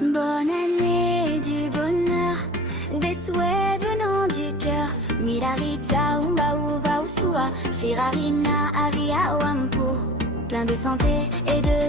Bonne année du bonheur, des souhaits venant du cœur. Milarita, umba, uva, usua, firarina, avia, wampu. Plein de santé et de